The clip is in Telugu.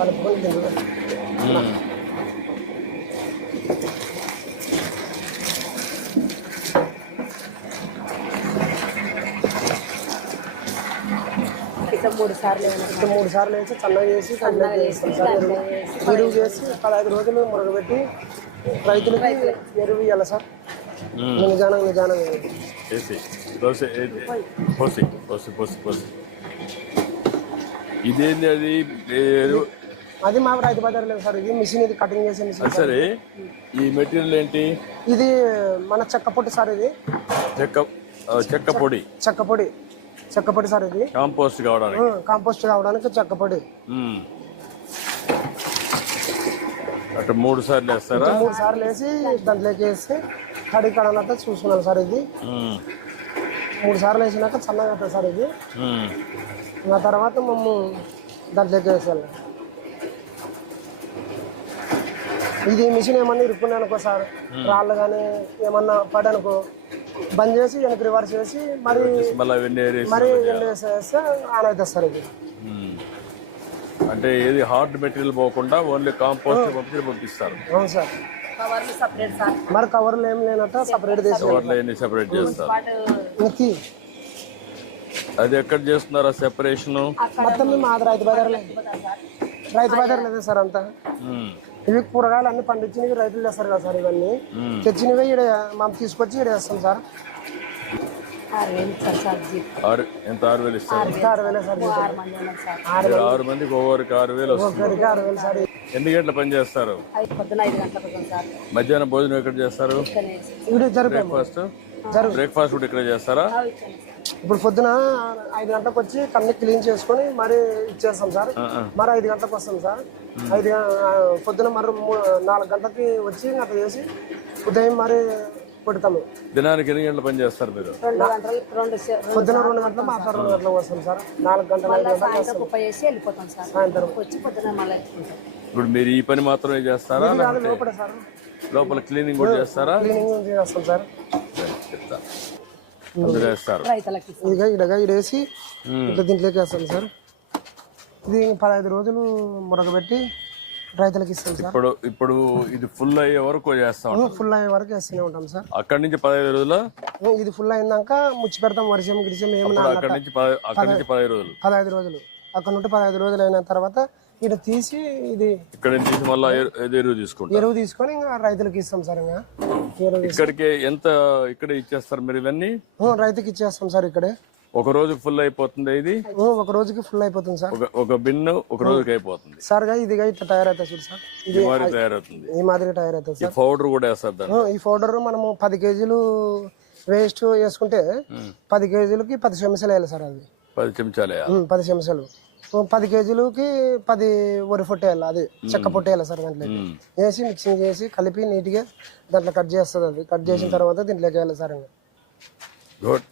కలుపుకొని దీంట్లో మూడు సార్లు వేసి చల్లగా చేసి చేస్తాం సార్. ఎరువు చేసి 15 రోజులు మురగబెట్టి రైతులకి ఎరువు ఇవ్వాలి సార్. నిజానం ఇదేంటి అది అది మా రైతు బజార్ లేదు సార్. ఇది మిషన్, ఇది కటింగ్ చేసే మిషన్. సరే, ఈ మెటీరియల్ ఏంటి? ఇది మన చెక్క పొడి సార్. ఇది చెక్క పొడి సార్. ఇది కాంపోస్ట్ కావడానికి చెక్క పొడి. అటు 3 సార్లు వేస్తారా? 3 సార్లు వేసి దాంట్లోకి వేసి తడి కడనంతా చూసుకున్నాను సార్. ఇది 3 సార్లు వేసినాక చల్లగా అవుతుంది సార్. ఇది ఆ తర్వాత మేము దాంట్లోకి వేసాలి. ఇది మిషన్ ఏమన్నా ఇరుక్కున్నాయి అనుకో సార్, రాళ్ళు కానీ ఏమన్నా పడనుకో బంద్ చేసి వెనక్కి రివర్స్ చేసి మరి వేసేస్తే ఆన్ అవుతుంది సార్. ఇది అంటే ఏది హార్డ్ మెటీరియల్ పోకుండా ఓన్లీ కాంపోస్ట్ పంపిస్తారు. అవును సార్. మరి కవర్లు ఏం లేనట్టు సపరేట్ సెపరేట్ చేస్తారు. అది ఎక్కడ చేస్తున్నారా సెపరేషన్? మొత్తం మేము అది రైతు బజార్ లేదు సార్. అంతా ఇవి కూరగాయలు అన్ని పండించినవి రైతులు చేస్తారు కదా సార్. ఇవన్నీ తెచ్చినవి ఇక్కడ మనం తీసుకొచ్చి ఇక్కడ వేస్తాం సార్. 6,000 ఇస్తారు. 6,000 సార్. 6 మందికి ఒక్కొక్కరికి 6,000 వస్తుంది. సార్. ఎన్ని గంటల పని చేస్తారు? మధ్యాహ్నం భోజనం ఎక్కడ చేస్తారు? బ్రేక్ఫాస్ట్ కూడా ఇక్కడ చేస్తారా? ఇప్పుడు పొద్దున 5 గంటలకు వచ్చి కన్నీ క్లీన్ చేసుకొని మరి ఇచ్చేస్తాం సార్. మరి 5 గంటలకు వస్తాం సార్. పొద్దున మరి 4 గంటలకి వచ్చి అట్లా చేసి ఉదయం మరి పెడతాము. దినానికి ఎన్ని గంటల పని చేస్తారు మీరు? పొద్దున 2 గంటలు మాత్రం 2 గంటలకు వస్తాం సార్. 4 గంటల సాయంత్రం. ఇప్పుడు మీరు ఈ పని మాత్రమే చేస్తారా? లోపల క్లీనింగ్ కూడా చేస్తారా? క్లీనింగ్ చేస్తాం సార్. వేస్తారు ఇడేసి ఇట్లా దీంట్లోకి వేస్తాం సార్. ఇది 15 రోజులు మురగబెట్టి రైతులకు ఇస్తాం సార్. ఇప్పుడు ఇది ఫుల్ అయ్యే వరకు చేస్తాం. ఫుల్ అయ్యే వరకు వేస్తూనే ఉంటాం సార్. అక్కడి నుంచి 15 రోజులు ఇది ఫుల్ అయినాక ముచ్చి పెడతాం. వర్షం గిరిశం ఏమన్నా 15 రోజులు 15 రోజులు అక్కడ నుండి 15 రోజులు అయిన తర్వాత ఇక్కడ తీసి ఇది ఇక్కడ నుంచి మళ్ళీ ఎరువు తీసుకొని ఇంకా రైతులకు ఇస్తాం సార్. ఇంకా ఇక్కడికి ఎంత ఇక్కడ ఇచ్చేస్తారు మీరు? ఇవన్నీ రైతుకి ఇచ్చేస్తాం సార్. ఇక్కడే ఒక రోజుకి ఫుల్ అయిపోతుంది. ఇది ఒక రోజుకి ఫుల్ అయిపోతుంది సార్. ఒక బిన్ను ఒక రోజుకి అయిపోతుంది సార్. ఇదిగా ఇట్లా తయారవుతుంది సార్. ఇది తయారవుతుంది. ఈ మాదిరి తయారవుతుంది సార్. పౌడర్ కూడా వేస్తారు. ఈ పౌడర్ మనము 10 కేజీలు వేస్ట్ వేసుకుంటే 10 కేజీలకి 10 చెంచాలు వేయాలి సార్. అది 10 చెంచాలు 10 చెంచాలు 10 కేజీలకి 10 వరి పొట్టు వేయాలి. అది చెక్క పొట్టు వేయాలి సార్. దాంట్లో వేసి మిక్సింగ్ చేసి కలిపి నీట్గా దాంట్లో కట్ చేస్తుంది. అది కట్ చేసిన తర్వాత దీంట్లోకి వేయాలి సార్. గుడ్.